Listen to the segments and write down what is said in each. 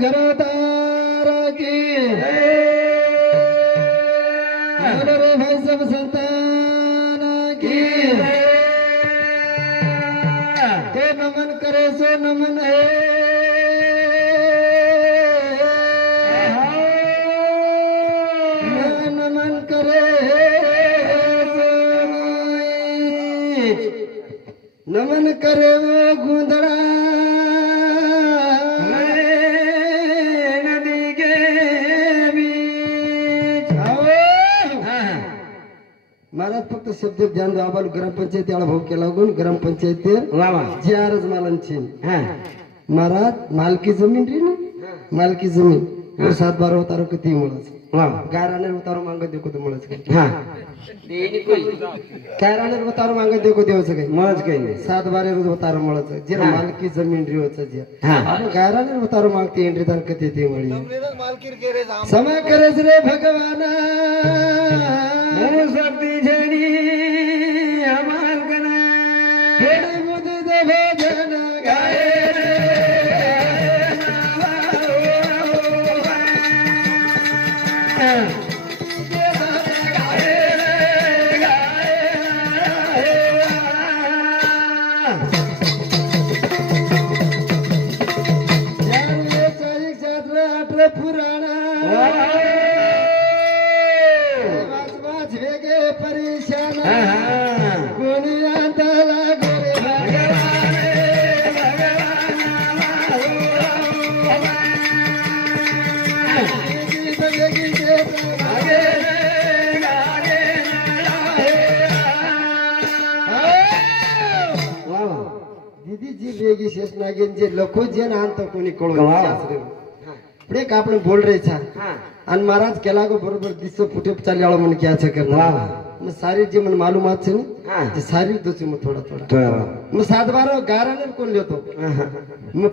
घरदार की रे भाई सब संतान की हे नमन करे सो नमन है नमन करे नमन करे महाराज हा. मालकी जमीन रे ना? मालकी जमीन. वर सात बारा उतारो किती मुळच. वा. गाराने उतारो मागत देखो तर मुळच काय हा. गाराने उतारो मागत देखो देवचं काय मज काही नाही. सात बारे रोज उतारो मुळच. जे. मालकी जमीन रे होच जे. हा. आपण गाराने उतारो मागते एंट्री तार कधी ते मळी. समा करेस रे भगवाना. જે લખો છે ને આમ તો કોની કોળો આપણે એક આપણે બોલ રહી છે અને મહારાજ કેલાગો બરોબર દિસો ફૂટે ચાલી વાળો મને ક્યાં છે કે ના સારી જે મને માલુમાત છે ને તે સારી તો છે મને થોડા થોડા હું સાતવારો ગારા ને કોણ લેતો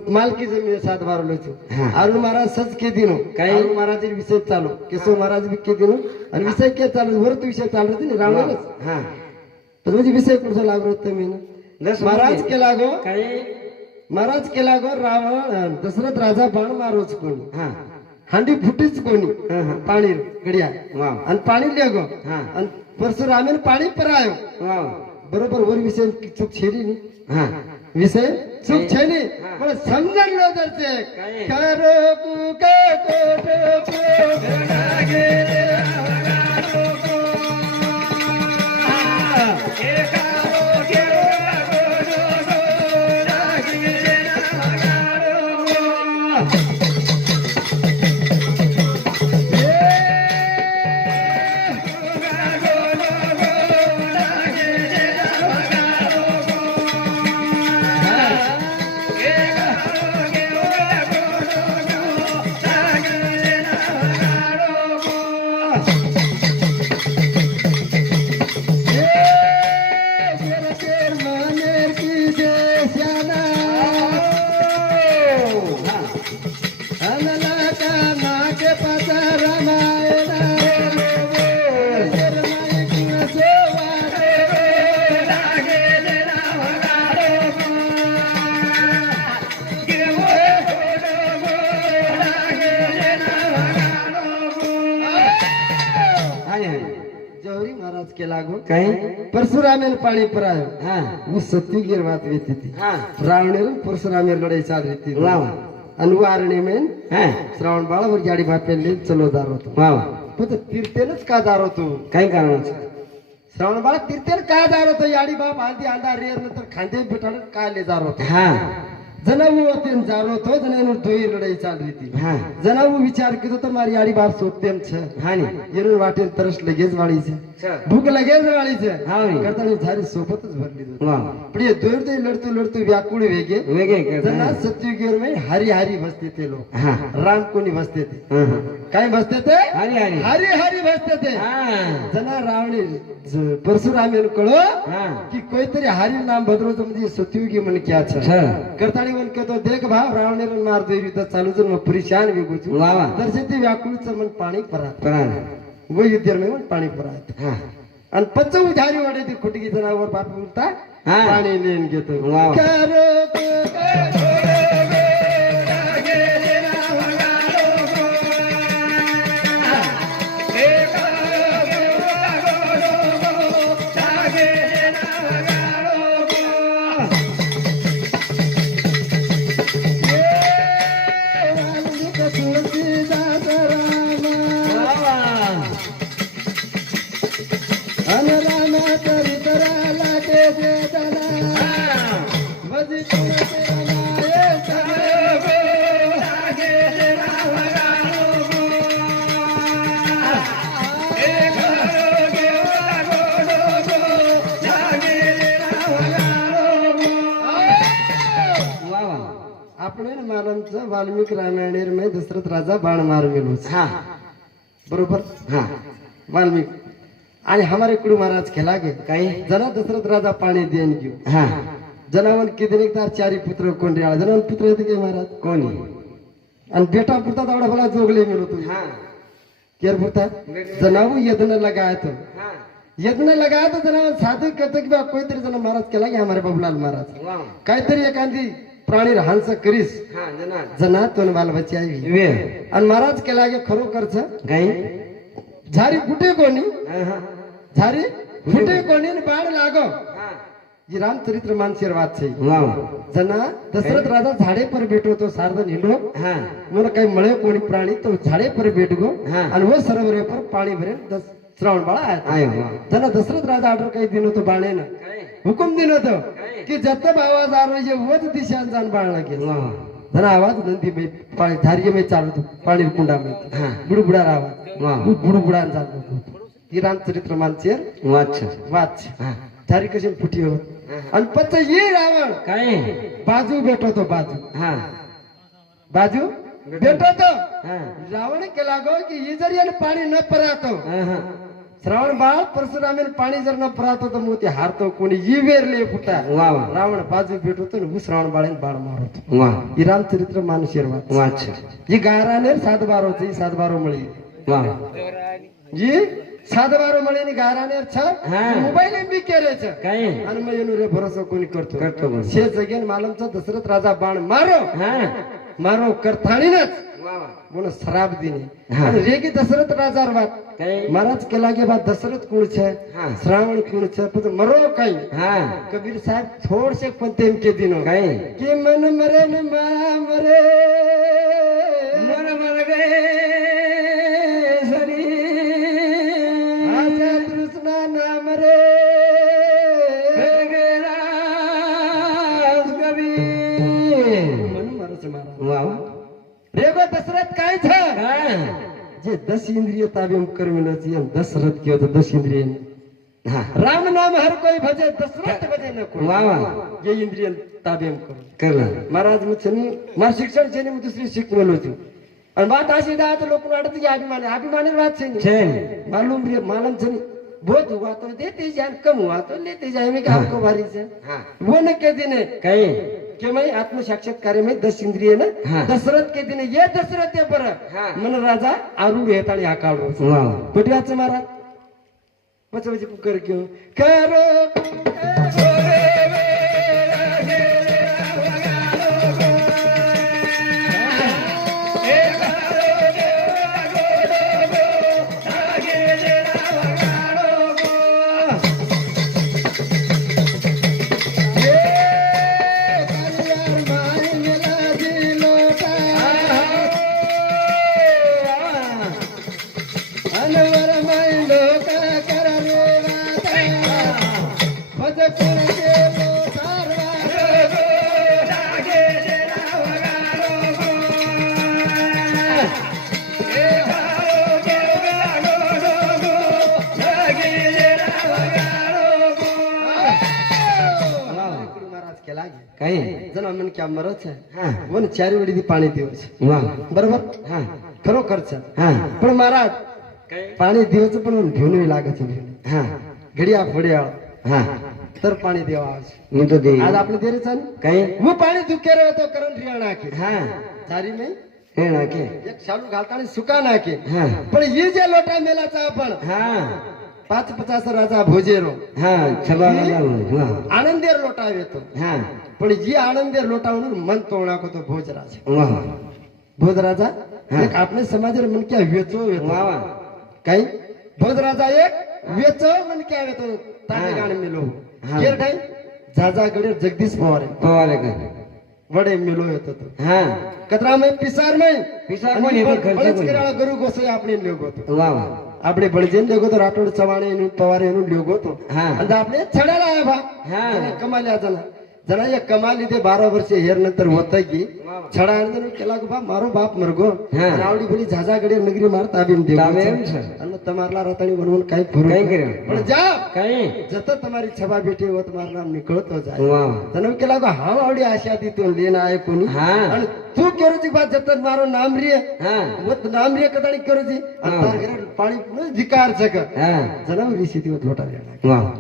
માલકી જમીને સાતવારો લો છું આરુ મહારાજ સજ કે દીનો કઈ મહારાજ વિષય ચાલો કેશવ મહારાજ બી કે દીનો અને વિષય કે ચાલો વર્ત વિષય ચાલ રહી ને રામ હા તો પછી વિષય પૂછો લાગરો તમે મહારાજ કે લાગો કઈ महाराज केला गो रावण दशरथ राजा बाण मारोच कोणी. हा. हांडी फुटीच कोणी. पाणी गड्या. वा. आणि पाणी ले गो हा. आणि परशुरामेन पाणी परायो. बरोबर वर विषय चूक छेली नी. हा. विषय चूक छेली. पण समजण लो दरचे काही? करो कु के कोट हा ती हा रावणेर परशुरामेर लढाई चालू होती वाव आणि वारणे मेन हा श्रावण बाळावर गाडी बापेले चलो दार होतो वाव पण तीर्थेनच का दार होतो काही कारण श्रावण बाळा तीर्थेन का दार होतो याडी बाप आधी अंडा रेर नंतर खांदे बिटाड का ले दार होतो हा जनावू होते जारो होतो जनावर दोई लढाई चालू होती हा जनावू विचार केतो तर मारी याडी बाप सोतेम छ हा नी येरून वाटेल लगेच वाळीचे भूक लगेच वाळीचे हा नी. करताना झाली सोबतच भरली पण हे दोर ते लढतो लढतो व्याकुळ वेगे. जना करता सत्युगीर में हरी हरी बसते ते लोक. हा. राम कोणी बसते ते. काय बसते ते? हरी हरी. हरी हरी बसते ते. हा. जना रावणे परशुराम कळो हा. की कोणतरी हरी नाम भद्रोचं म्हणजे सत्युगी म्हण क्या करताळी म्हण कहतो देख भाव रावणे मार दो युद्ध चालू जर मग परेशान वेगू वा वा. तर ते व्याकुळचं मन पाणी परात. वैद्यमेव पाणी पुरा आणि पच उधारी वाटे ती खुटकी जनावर पाठ बोलता पाणी लेन घेतो Yeah. आपल्याला मारांचं वाल्मिक रामायण दशरथ राजा बाण मार गेलो. हा. बरोबर? हा. वाल्मिक. आणि हमारे कुडू महाराज खेळा गे. काय? जना दशरथ राजा पाणी देन घेऊ. हा. जनावन किती निघतात चारी पुत्र कोण रे जनावन पुत्र येते गे महाराज? कोणी? आणि बेटा पुरता तेवढा मला जोगले मिळू तू केर पुरता? जनाव यज्ञ लगायत. यज्ञ लगायत जनावर साधक करतो की बा कोणतरी जना महाराज केला की हमारे बाबूलाल महाराज. काहीतरी एखादी प्राणी रहानसा करीस. जना तोन बाल बच्ची आई. आणि महाराज केला गे खरोखरच. काही झारी कुठे कोणी? झारी कुठे कोणी? बाळ लागो. जी रामचरित्र मानसी वाद छे जना दशरथ राजा झाडे पर भेटो तो सारदन हिंडो म्हणून काही मळे कोणी प्राणी तो झाडे पर भेटगो. आणि वो सरोवर पर पाणी भरेल श्रावण बाळा आहे जना दशरथ राजा आडर काही दिन तो बाळेनं हुकुम दिलं होतं की जतब आवाज आरोजे म्हणजे वत दिशान जाण बाळला गेला जरा आवाज नंदी मी धारगे मी चालतो पाणी कुंडा मी बुडबुडा आवाज बुडबुडा चालवतो ही रामचरित्र मानचे. वाच. वाच. धारी कशी फुटी हो. आणि पत्त ये रावण. काय? बाजू भेटवतो बाजू. हा. बाजू भेटवतो. रावण केला गो की ही जरी पाणी न परातो. श्रावण बाळ परशुरामेन पाणी जर न पुरात होतं मग ते हारतो. कोणी ई वेरले फुटा. वा वा. रावण बाजू भेट होतो ना श्रावण बाळेन बाळ मारतो. वा. ही रामचरित्र मानुषेर जी गाराने सात बारोच ही सात बारो मळे. वा. जी सात बारो मळे गाराने मोबाईल बी केलेच काय? आणि मग येऊन रे भरोसा कोणी करतो? करतो शेच गेन मालमचा दशरथ राजा बाण मारो. मारो करथाणीनच म्हणून शराब दिने. रेगी दशरथ राजार बात महाराज केला के बाद दशरथ कुण छे श्रावण कुण छे पण मरो काही. कबीर साहेब थोडसे पण तेमके दिनों. काय? कि मन मरे न मरे मर. मर गए सरी. आजा नाम रे. कबीर. मन मरच मारा દશરથ કાંઈ છે हा જે દસ ઇન્દ્રિય તાબેમ કરવી નથી એમ દશરથ કયો તો દસ ઇન્દ્રિય हा રામ નામ હર કોઈ ભજે દશરથ ભજે ન કોઈ वा वा જે ઇન્દ્રિય તાબેમ કરો करला મહારાજ હું છે ને મારું શિક્ષણ છે ને હું દુસરી શીખવેલું છું અને વાત આશી દા તો લોકો અડતી જાય અભિમાની અભિમાની વાત છે ને छे मालूम रे मालूम છે ને बहुत हुआ तो देते जाए कम हुआ तो लेते जाए मैं आपको भारी से हा वो न कह देने काही कि मैं आत्म साक्षात्कार में दस इंद्रिय न हाँ. दशरथ के दिन ये दशरथ बरं हाँ. मन राजा आरूढ येत आणि आकाळ वा पटवाचं महाराज पच पच कर क्यों करो કઈ? જનો મને ક્યાં મરો છે. મને ચારી વડી પાણી દેવું છે. બરોબર? હા. ખરો ખર્ચ હા. પણ મહારાજ पाणी देवाचं पण घेऊन लागत हा. घडिया फोड्या. हा. तर पाणी देवा मी तो दे. आज आपलं देरे चाल? काय? मग पाणी दुखे राहतो करून रिया नाके. हा. सारी नाही? एक शालू घालता आणि सुका नाके. पण ही जे लोटा मेलाचा आपण पाच पचास राजा भोजेरो. हा छबा आनंदेर लोटा येतो. पण जी आनंदेर लोटा म्हणून मन तोळणाको होतो भोजराजा. भोजराजा आपल्या समाजाला मन क्या वेचो वेचो મન ક્યાં વેચો વેચો वा वा કઈ ભોજ રાજા એક વેચો મન ક્યાં વેચો તારે હા. ગાણ મેલો હા. કેર કઈ જાજા ગડે જગદીશ પવારે पवाले का વડે મેલો હતો તો हा કતરા મેં પિસાર મેં પિસાર અને માં એ પણ ખર્ચો બળદ કોઈ. કરાળા ગરુ ગોસાઈ આપણે લેગો તો वा वा આપણે બળજેન લેગો તો રાઠોડ ચવાણે એનું પવારે એનું લેગો તો હા. અને આપણે છડાલા આવ્યા ભા હા. અને કમાલ્યા જણા જણા એ કમા લીધે બાર વર્ષે હેર નંતર હોતા ગઈ છડા અંદર કેટલાક બા મારો બાપ મરગો આવડી પેલી જાજા ગડી નગરી માર તાબીમ દેવ તાબે એમ છે. અને તમારલા રતાણી વનવન કઈ ભરો કઈ કર્યો પણ જા. કઈ. જતો તમારી છબા બેટી હોત માર નામ નીકળતો જાય. વાહ. તને કેટલાક હાવ આવડી આશા દી તું લેના આય કોની? અને તું કેરો જી બા જતો મારો નામ રે? હા. મત નામ રે કદાણી કેરો જી અંતર ઘરે પાણી વિકાર છે કે? જનાવ રીસી દી લોટા રે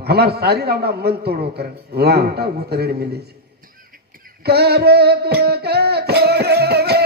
અમાર સારી રામડા મન તોડો કરે. મિલી છે. Care, care, care.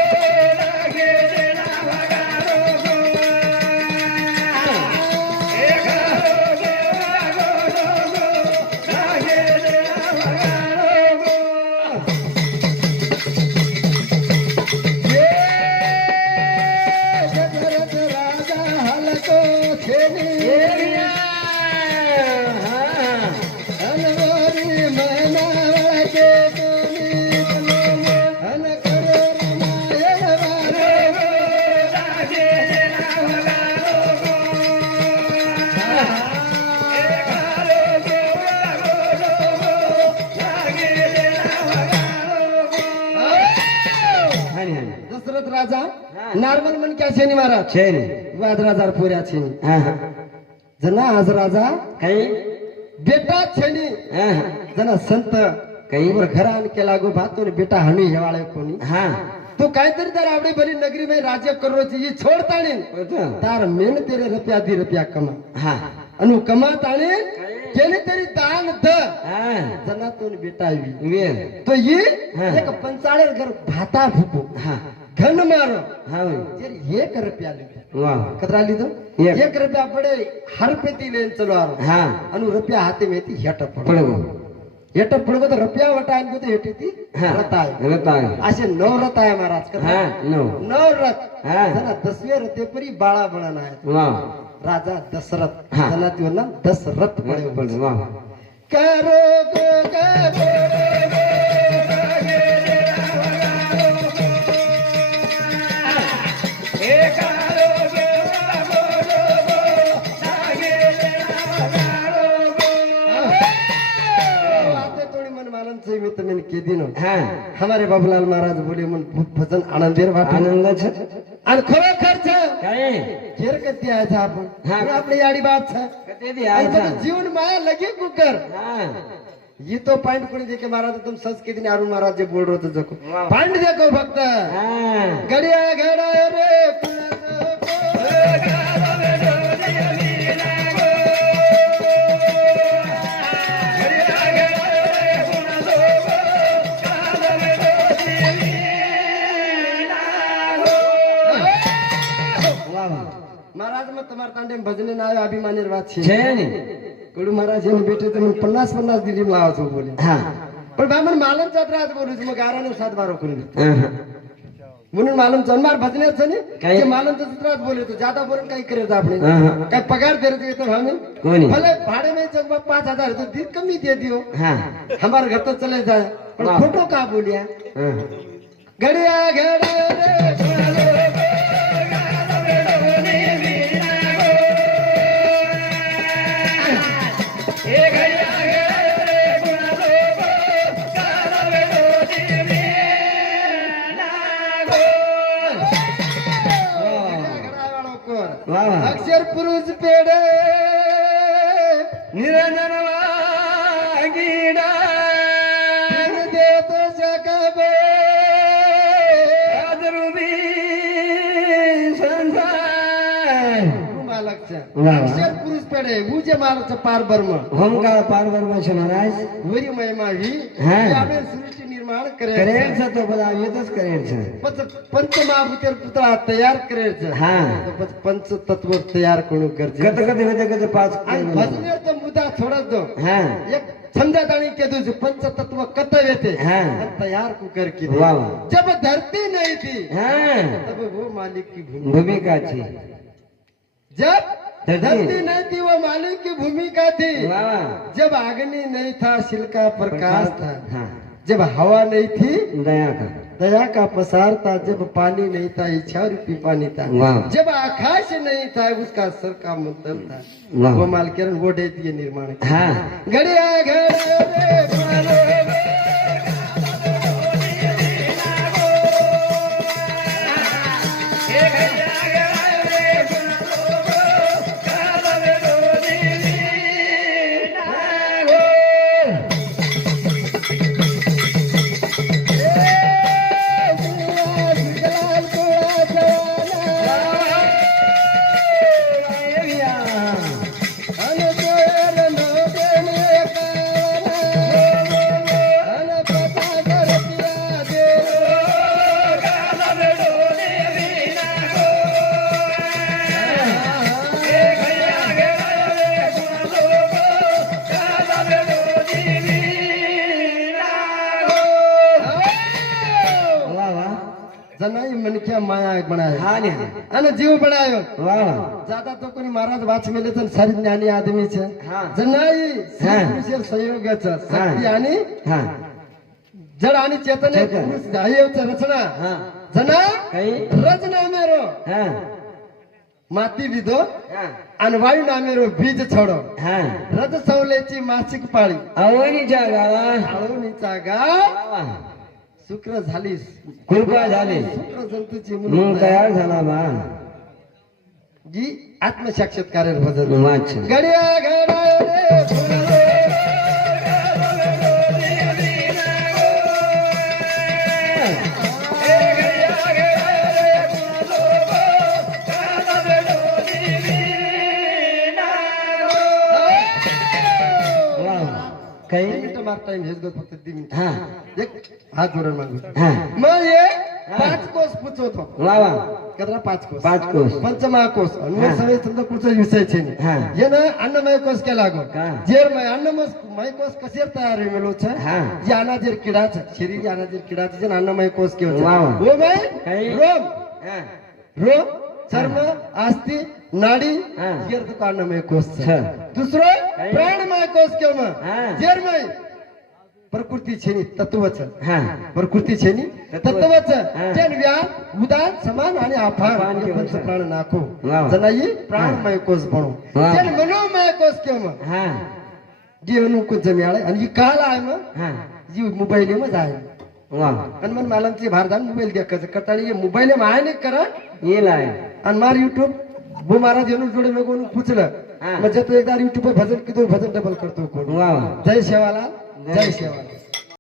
नाही महाराज. சரி वाद राजा पुऱ्या छे. जना आज राजा काही? बेटा छेनी. जना संत काही? वर घरा आण केला गो भातो आणि बेटा हणी हेवाळे कोणी. हा. तू काहीतरी तर आवडी बरी नगरी मध्ये राज्य करोची ही छोड ताणी. तार मेन तेरे रुपया दी रुपया कमा. हा. अनु कमा ताणी केली तरी दान द. जना तो बेटा तो ये एक पंचाळे घर भाता फुको. हा. घन मारो। एक रुपया कतरा लीधो एक. रुपया पड़े हर पेती लेन चलो आरो. हाँ. अनु रुपया हाथे में हेट पड़ो. हेट पड़ो तो रुपया वटा आणि तो हेटी थी हाँ. रता है नौ रता महाराज का नौ नौ रत हाँ. जना दसवें रते पर ही बाड़ा बनाना राजा दशरथ. हाँ. त्यो ना दशरथ बड़े बड़े वाह करो गो गो के हमारे बाबूलाल महाराज बोले मन भजन आनंदेर वाट आनंद छ। आणि खरो खर्च आया था आपण हां। याडी बात छ। कते दी था। जीवन माया लगे कुकर। हां। ये तो पॉइंट कोणी देखे महाराज तुम संस्कृती अरुण महाराज जे बोल रहे थे जको। पॉइंट देखो भक्त। हां। गडिया घड़ा रे महाराज में तुम्हारे तांडे में भजने ना आयो अभिमानी વાત છે છે ને ગુરુ મહારાજ એને બેઠે તમે પન્નાસ પન્નાસ દીદી માં આવો છો બોલે હા પણ ભાઈ મને માલમ ચટરાજ બોલું છું ગારા નો સાત બારો કરી હા, હા. મને માલમ છે માર ભજને છે ને કઈ? કે માલમ તો ચટરાજ બોલે તો જ્યાદા બોલે કઈ કરે તો આપણે હા, હા. કઈ પગાર દे रहे तो हमें કોની भले भाड़े में जब पाँच हजार तो दी कमी दे दियो હા हमारे घर तो चले जाए पर वाह। फोटो का बोलिया હા घड़िया अक्षर पुरुष पेड निरंजनवागीडा देत शकबे आदरुबी संसार अक्षर पुरुष पेड उजे मारचं पार बर्म होम का पार बर्म शनाराज वरी महिमा ही करेल. तो बघा येतच करेल पंच महाभूतेर पुतळा तयार करेल हा. पंच तत्व तयार करून गरजे पाच मुद्दा थोडाच दो हा. एक समजा आणि के पंच तत्व कत येते तयार कुकर की जब धरती नाही थी तब वो मालिक की भूमिका. थी जब धरती नहीं. थी वो मालिक की भूमिका थी. जब अग्नि नहीं था सिल का प्रकाश था. जब हवा नहीं थी दया का। दया का पसार था जब पानी नहीं था इच्छा रूपी पानी था। जब आकाश नहीं था उसका सर का मंत्र था। वो मालकिरण वो दे दिए निर्माण हाँ। घड़िया घड़े માયા બનાવ્યો હા ને અને જીવ બનાવ્યો વાહ જાતા તો કોઈ મહારાજ વાચ મેલે છે ને સારી જ્ઞાની આદમી છે હા. જનાઈ હા. પુરુષ સંયોગ છે શક્તિ આની હા જડ આની ચેતન ચેતન. પુરુષ ધાય છે રચના હા જના કઈ રચના મેરો હા માતી લીધો હા અને વાયુ નામેરો બીજ છોડો હા રજ સૌલેચી માસિક પાળી આવવાની જાગા આળો નીચા शुक्र झालीस. कृपा झाली शुक्र जल म्हणून तयार झाला बा. जी आत्मसाक्षात्कार भजन वाच घड्या घड्या मार टाइम हेच गो फक्त तीन मिनिट. हा. एक हात जोडून मागू मग हे पाच कोस पुचवत होतो वा वा. पाच कोस. पाच कोस. पंचमहा कोस अन्नमय सवय समजा पुढचा विषय छे हे. ना अन्नमय कोस केला लागो जेर मय अन्नमय कोस कसे तयार मेलो छ जे आना जेर किडा छ शरीर आना जेर किडा छ जे अन्नमय कोस के हो ओ मय रोम. रोम चर्म आस्ती नाडी येर तो अन्नमय कोस छ प्राण प्राणमय कोस के म जेर मय प्रकृती छेनी तत्वच. प्रकृती छेनी तत्वच. जन व्यान उदान समान आणि आफान म्हणजे प्राण नाको जनाई प्राणमय कोष बनू जन मनोमय कोष केम जीवनु कुछ जमियाळ आणि जी काल आहे मग जी मोबाईल मग आहे. आणि मग मला ते भारतात मोबाईल द्या. कसं करता मोबाईल आहे नाही करा. येईल आहे. आणि मार युट्यूब बो महाराज येऊन जोडे मग पुचलं. म्हणजे तो एकदा युट्यूब भजन किती भजन डबल करतो कोण? जय शेवालाल. જય સેવા